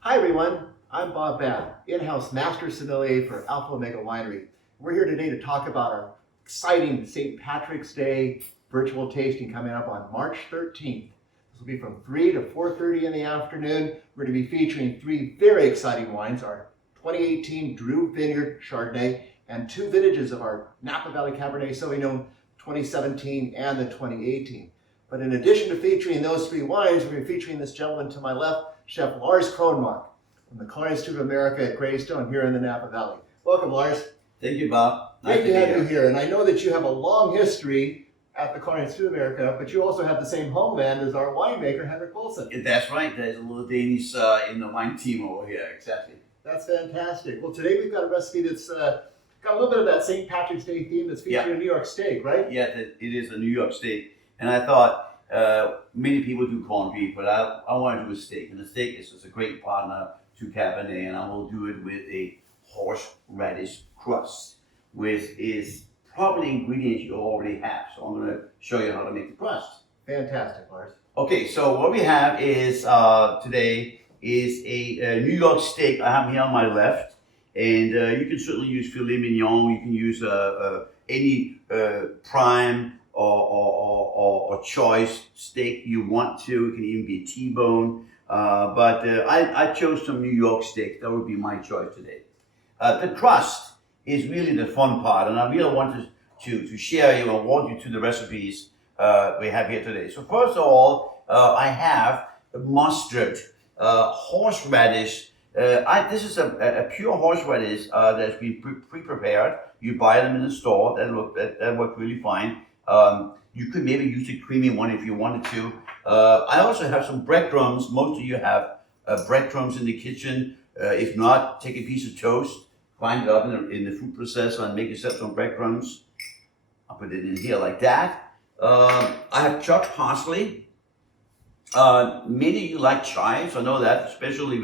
Hi everyone, I'm Bob Babb, in-house master sommelier for Alpha Omega Winery. We're here today to talk about our exciting St. Patrick's Day virtual tasting coming up on March 13th. This will be from 3 to 4:30 in the afternoon. We're going to be featuring three very exciting wines, our 2018 Drew Vineyard Chardonnay and two vintages of our Napa Valley Cabernet Sauvignon 2017 and the 2018. But in addition to featuring those three wines, we're going to be featuring this gentleman to my left, Chef Lars Kronmark from the Culinary Institute of America at Greystone here in the Napa Valley. Welcome, Lars. Thank you, Bob. Great to have you here. And I know that you have a long history at the Culinary Institute of America, but you also have the same homeland as our winemaker, Henrik Wilson. That's right. There's a little Danish in the wine team over here. Exactly. That's fantastic. Well, today we've got a recipe that's got a little bit of that St. Patrick's Day theme that's featured in New York steak, right? Yeah, it is a New York steak. And I thought many people do corned beef, but I want to do a steak. And the steak is just a great partner to Cabernet, and I will do it with a horseradish crust, which is probably ingredients you already have. So I'm going to show you how to make the crust. Fantastic, Lars. Okay, so what we have is today is a New York steak. I have here on my left, and you can certainly use filet mignon. You can use any prime or choice steak you want to. It can even be a T-bone. But I chose some New York steak. That would be my choice today. The crust is really the fun part, and I really wanted to share you and walk you through the recipes we have here today. So first of all, I have mustard, horseradish. This is a pure horseradish that's been pre-prepared. You buy them in the store. That worked really fine. You could maybe use a creamy one if you wanted to. I also have some breadcrumbs. Most of you have breadcrumbs in the kitchen. If not, take a piece of toast, grind it up in the food processor, and make yourself some breadcrumbs. I'll put it in here like that. I have chopped parsley. Many of you like chives. I know that, especially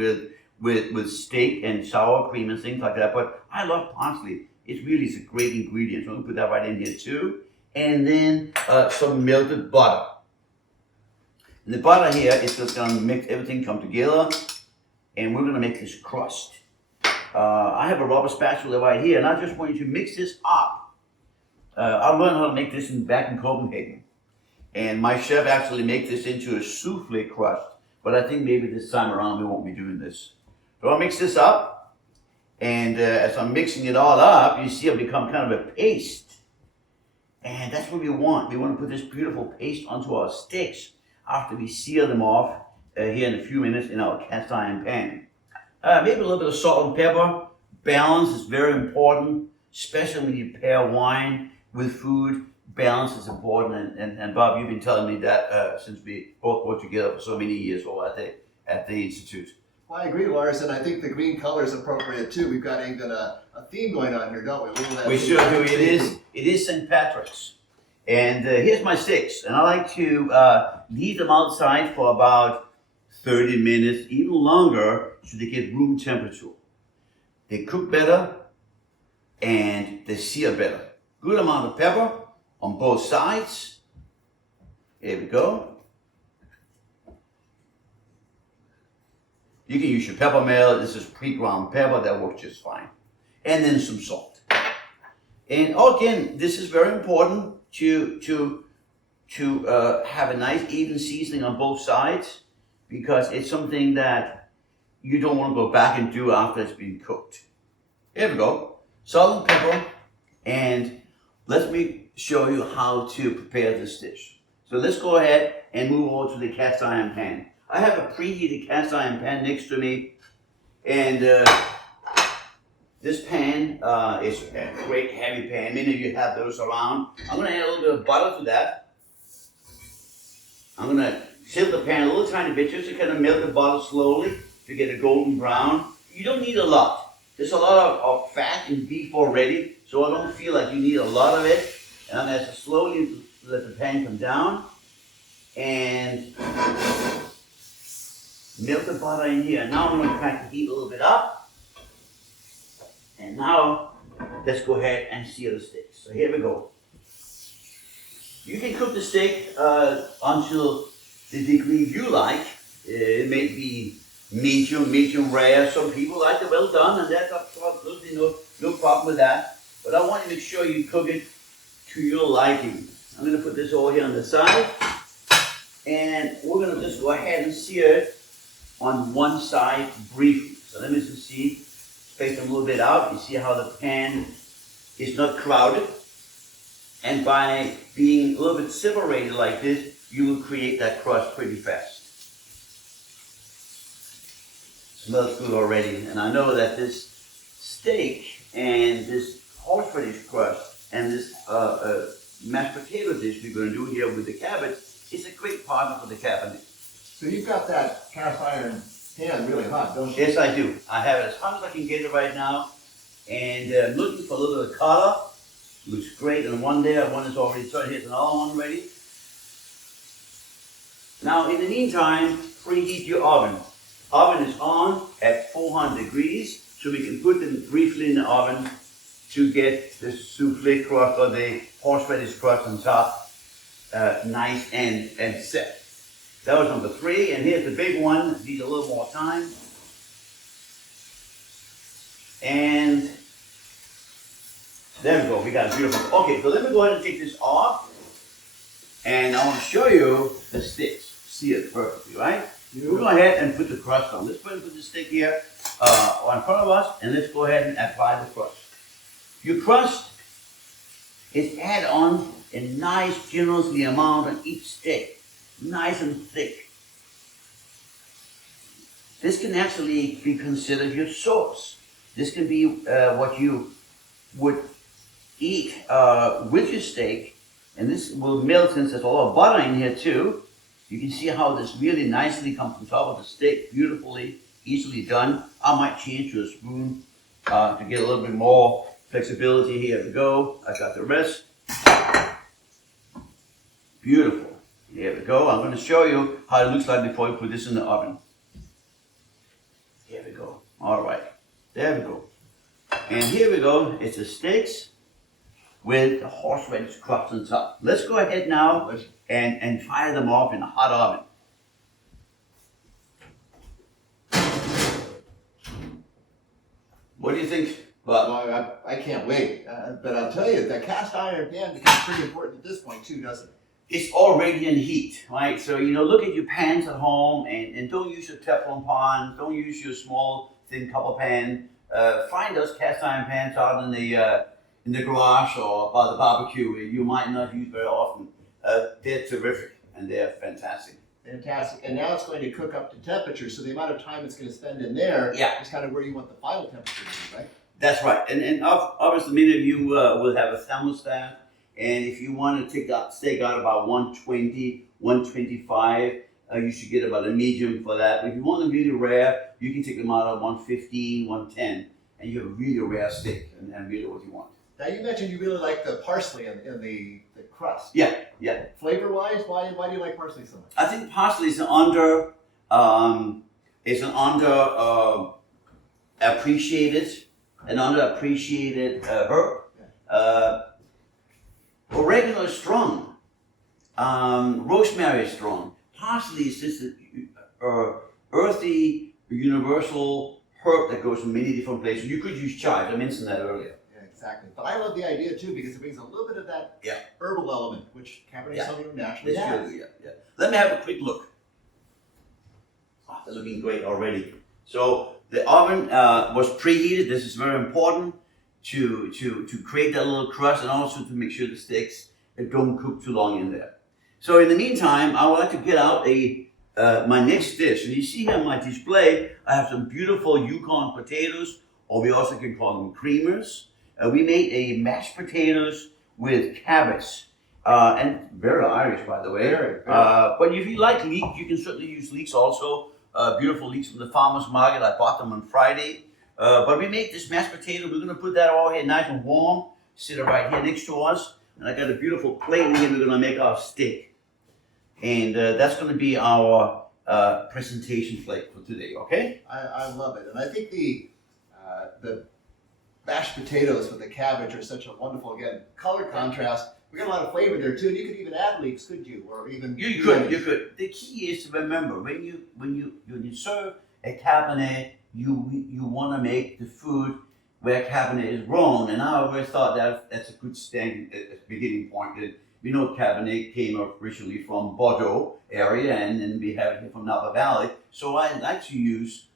with steak and sour cream and things like that. But I love parsley. It really is a great ingredient. So I'm gonna put that right in here too. And then some melted butter. And the butter here is just gonna make everything come together, and we're gonna make this crust. I have a rubber spatula right here, and I just want you to mix this up. I learned how to make this back in Copenhagen, and my chef actually made this into a souffle crust. But I think maybe this time around we won't be doing this. So I'll mix this up, and as I'm mixing it all up, you see it'll become kind of a paste. And that's what we want. We want to put this beautiful paste onto our steaks after we sear them off here in a few minutes in our cast iron pan. Maybe a little bit of salt and pepper. Balance is very important, especially when you pair wine with food. Balance is important, and Bob, you've been telling me that since we both worked together for so many years over at the Institute. Well, I agree, Lars, and I think the green color is appropriate too. We've got even a theme going on here, don't we? We sure do. It is St. Patrick's. And here's my steaks. And I like to leave them outside for about 30 minutes, even longer, so they get room temperature. They cook better and they sear better. Good amount of pepper on both sides. Here we go. You can use your pepper mill. This is pre-ground pepper. That works just fine. And then some salt. And again, this is very important to have a nice even seasoning on both sides, because it's something that you don't want to go back and do after it's been cooked. Here we go. Salt and pepper. And let me show you how to prepare this dish. So let's go ahead and move over to the cast iron pan. I have a preheated cast iron pan next to me, and this pan is a great heavy pan. Many of you have those around. I'm going to add a little bit of butter to that. I'm going to tilt the pan a little tiny bit just to kind of melt the butter slowly to get a golden brown. You don't need a lot. There's a lot of fat in beef already, so I don't feel like you need a lot of it. And I'm going to slowly let the pan come down and melt the butter in here. Now I'm going to crank the heat a little bit up. And now let's go ahead and sear the steaks. So here we go. You can cook the steak until the degree you like. It may be medium rare. Some people like it well done, and that's absolutely no problem with that. But I want to make sure you cook it to your liking. I'm going to put this all here on the side, and we're going to just go ahead and sear it on one side briefly. So let me just see, space them a little bit out. You see how the pan is not crowded, and by being a little bit separated like this, you will create that crust pretty fast. Smells good already, and I know that this steak and this horseradish crust and this mashed potato dish we're going to do here with the cabbage is a great partner for the Cabernet. So you've got that cast iron pan really hot, don't you? Yes, I do. I have it as hot as I can get it right now, and looking for a little bit of color. Looks great, and one there, one is already started. Here's another one ready. Now, in the meantime, preheat your oven. Oven is on at 400 degrees, so we can put them briefly in the oven to get the souffle crust or the horseradish crust on top nice and set. That was number 3, and here's the big one. Needs a little more time. And there we go. We got a beautiful. Okay, so let me go ahead and take this off, and I want to show you the sticks. See it perfectly, right? We'll go ahead and put the crust on. Let's go ahead and put the stick here in front of us, and let's go ahead and apply the crust. Your crust is add on a nice, generously amount on each stick, nice and thick. This can actually be considered your sauce. This can be what you would eat with your steak, and this will melt since there's a lot of butter in here too. You can see how this really nicely comes on top of the steak, beautifully, easily done. I might change to a spoon to get a little bit more flexibility. Here we go. I got the rest. Beautiful. Here we go. I'm going to show you how it looks like before you put this in the oven. Here we go. All right. There we go. And here we go. It's the steaks with the horseradish crust on top. Let's go ahead now and fire them off in a hot oven. What do you think? Well, I can't wait. But I'll tell you, the cast iron pan becomes pretty important at this point too, doesn't it? It's already in heat, right? So, look at your pans at home and don't use your Teflon pan. Don't use your small, thin copper pan. Find those cast iron pans out in the garage or by the barbecue you might not use very often. They're terrific and they're fantastic. Fantastic. And now it's going to cook up to temperature, so the amount of time it's going to spend in there is kind of where you want the final temperature to be, right? That's right. And obviously many of you will have a thermostat, and if you want to take that steak out about 120, 125, you should get about a medium for that. But if you want them really rare, you can take them out at 115, 110, and you have a really rare steak and really what you want. Now you mentioned you really like the parsley in the crust. Yeah. Flavor-wise, why do you like parsley so much? I think parsley is an underappreciated herb. Oregano is strong. Rosemary is strong. Parsley is just an earthy, universal herb that goes in many different places. You could use chives. I mentioned that earlier. Exactly. But I love the idea too because it brings a little bit of that herbal element, which Cabernet Sauvignon naturally has. Yeah. Let me have a quick look. Oh, they're looking great already. So the oven was preheated. This is very important to create that little crust and also to make sure the steaks don't cook too long in there. So in the meantime, I would like to get out my next dish. And you see here on my display, I have some beautiful Yukon potatoes, or we also can call them creamers. We made a mashed potatoes with cabbage, and very Irish, by the way. Very. But if you like leek, you can certainly use leeks also. Beautiful leeks from the farmer's market. I bought them on Friday. But we made this mashed potato. We're going to put that all here nice and warm. Sit it right here next to us. And I got a beautiful plate here. We're going to make our steak. And that's going to be our presentation plate for today, okay? I love it. And I think the mashed potatoes with the cabbage are such a wonderful, again, color contrast. We got a lot of flavor there too. And you could even add leeks, could you? Or even you could. The key is to remember when you serve a Cabernet, you want to make the food where Cabernet is grown. And I always thought that that's a good beginning point. That we know Cabernet came originally from Bordeaux area, and then we have it here from Napa Valley. So I like to use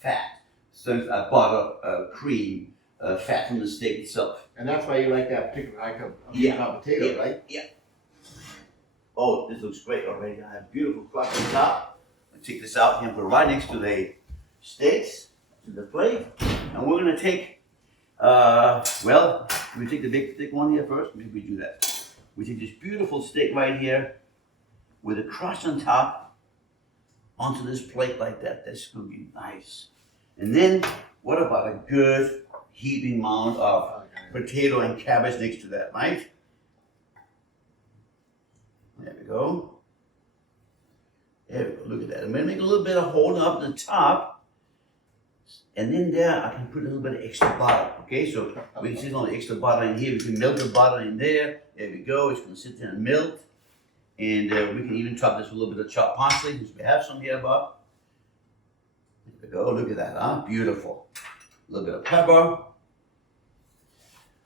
fat, so butter, cream, fat from the steak itself. And that's why you like that particular type of Yeah. potato, right? Yeah. Oh, this looks great already. I have beautiful crust on top. I'll take this out here and put it right next to the steaks, to the plate. And we're gonna take, well, we take the big thick one here first. Maybe we do that. We take this beautiful steak right here with a crust on top onto this plate like that. That's gonna be nice. And then, what about a good heaping mound of potato and cabbage next to that, right? There we go. There we go. Look at that. I'm gonna make a little bit of hole up the top, and then there I can put a little bit of extra butter. Okay, so we can sit on the extra butter in here. We can melt the butter in there. There we go. It's gonna sit there and melt, and we can even top this with a little bit of chopped parsley, because we have some here, Bob. There we go. Look at that, huh? Beautiful. A little bit of pepper,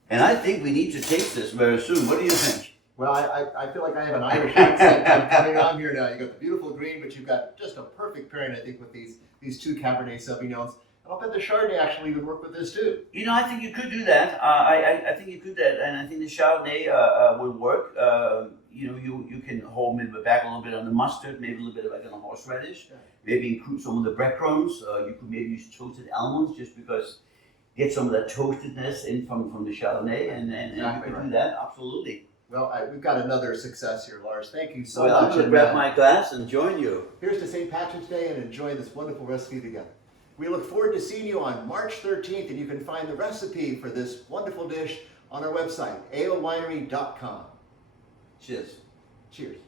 and I think we need to taste this very soon. What do you think? Well, I feel like I have an Irish accent coming on here now. You got the beautiful green, but you've got just a perfect pairing, I think, with these two Cabernet Sauvignons. And I'll bet the Chardonnay actually would work with this too. You know, I think you could do that. I think you could do that, and I think the Chardonnay would work. You know, you can hold maybe back a little bit on the mustard, maybe a little bit of like on the horseradish, maybe include some of the breadcrumbs. You could maybe use toasted almonds just because get some of that toastedness in from the Chardonnay, and you could do that absolutely. Well, we've got another success here, Lars. Thank you so Well, much. I'm going to grab my glass and join you. Here's to St. Patrick's Day and enjoy this wonderful recipe together. We look forward to seeing you on March 13th, and you can find the recipe for this wonderful dish on our website, aowinery.com. Cheers. Cheers.